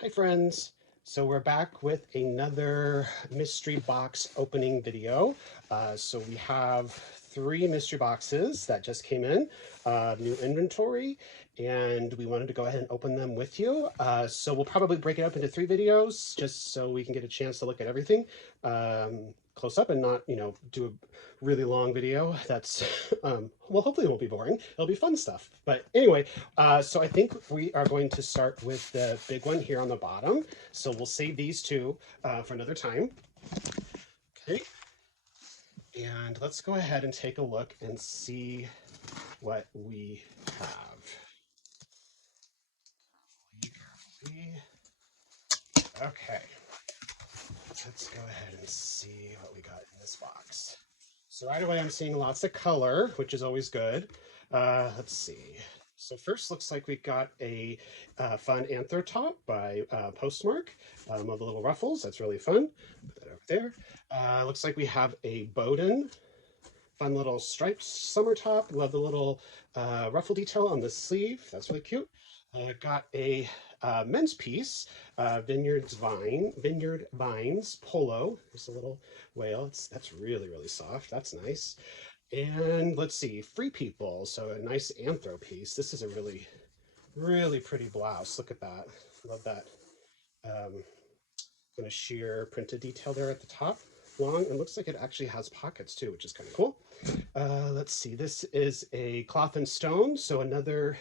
Hi friends. So we're back with another mystery box opening video. So we have three mystery boxes that just came in, new inventory, and we wanted to go ahead and open them with you. So we'll probably break it up into three videos just so we can get a chance to look at everything close up and not, do a really long video. That's, well, hopefully it won't be boring. It'll be fun stuff. But anyway, so I think we are going to start with the big one here on the bottom. So we'll save these two for another time. Okay. And let's go ahead and take a look and see what we have. Okay. Let's go ahead and see what we got in this box. So right away, I'm seeing lots of color, which is always good. Let's see. So first, looks like we got a fun anthro top by Postmark of the little ruffles. That's really fun. Put that over there. Looks like we have a Bowden fun little striped summer top. Love the little ruffle detail on the sleeve. That's really cute. Got a men's piece, Vineyard Vines Polo. There's a little whale. That's really soft. That's nice. And let's see, Free People. So a nice anthro piece. This is a really pretty blouse. Look at that. Love that. Kind of sheer printed detail there at the top. Long, and looks like it actually has pockets too, which is kind of cool. Let's see, this is a Cloth and Stone, so another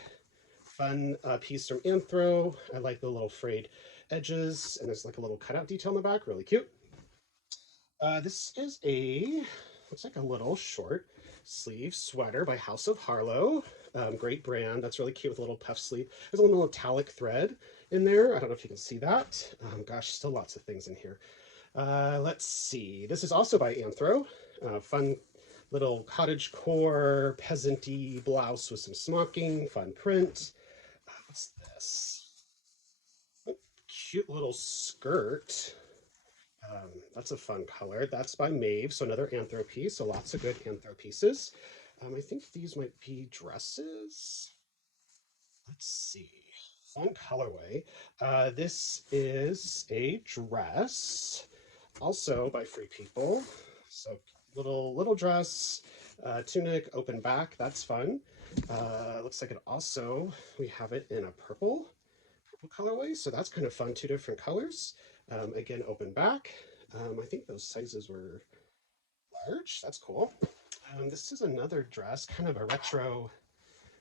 fun piece from Anthro. I like the little frayed edges, and there's like a little cutout detail in the back, really cute. This is looks like a little short sleeve sweater by House of Harlow. Great brand. That's really cute with a little puff sleeve. There's a little metallic thread in there. I don't know if you can see that. Gosh, still lots of things in here. Let's see. This is also by Anthro. Fun little cottage core peasanty blouse with some smocking. Fun print. What's this? Oh, cute little skirt. That's a fun color. That's by Maeve, so another anthro piece. So lots of good anthro pieces. I think these might be dresses. Let's see. Fun colorway. This is a dress, also by Free People. So little dress, tunic, open back. That's fun. Looks like we have it in a purple colorway. So that's kind of fun. Two different colors. Again, open back. I think those sizes were large. That's cool. This is another dress, kind of a retro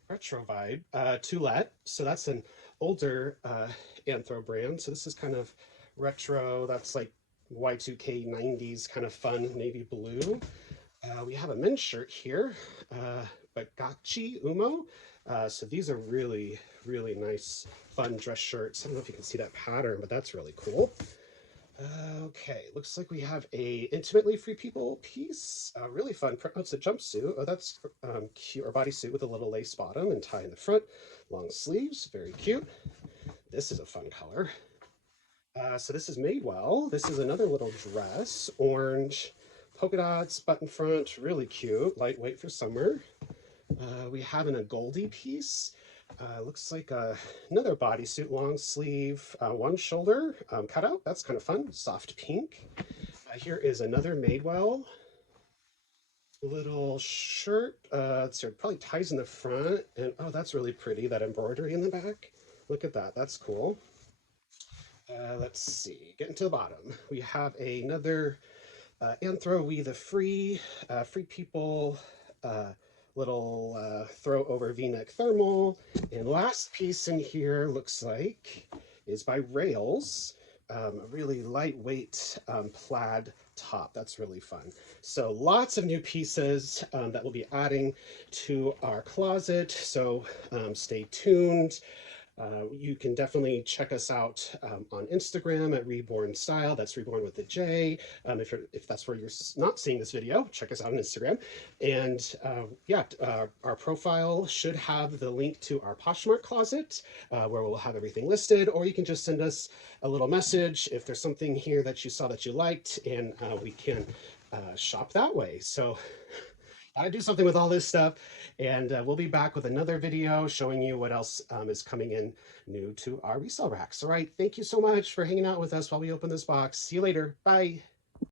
vibe. Toulette. So that's an older anthro brand. So this is kind of retro. That's like Y2K 90s kind of fun navy blue. We have a men's shirt here, Bagachi Umo. So these are really nice, fun dress shirts. I don't know if you can see that pattern, but that's really cool. Okay, looks like we have a intimately Free People piece. Really fun. Oh, it's a jumpsuit. Oh, that's cute. Or bodysuit with a little lace bottom and tie in the front. Long sleeves, very cute. This is a fun color. So this is Madewell. This is another little dress, orange, polka dots, button front, really cute, lightweight for summer. We have in a Goldie piece. Looks like another bodysuit, long sleeve, one shoulder cutout. That's kind of fun. Soft pink. Here is another Madewell little shirt. So it probably ties in the front, and oh, that's really pretty. That embroidery in the back. Look at that. That's cool. Let's see. Getting to the bottom, we have another Anthro We the Free People. Little throw over v-neck thermal. And last piece in here looks like is by Rails, a really lightweight plaid top. That's really fun. So lots of new pieces that we'll be adding to our closet. So stay tuned. You can definitely check us out on Instagram at Reborn Style. That's Reborn with a J. If that's where you're not seeing this video, check us out on Instagram. And yeah, our profile should have the link to our Poshmark closet where we'll have everything listed, or you can just send us a little message if there's something here that you saw that you liked, and we can shop that way. So I do something with all this stuff, and we'll be back with another video showing you what else is coming in new to our resale racks. All right, thank you so much for hanging out with us while we open this box. See you later. Bye.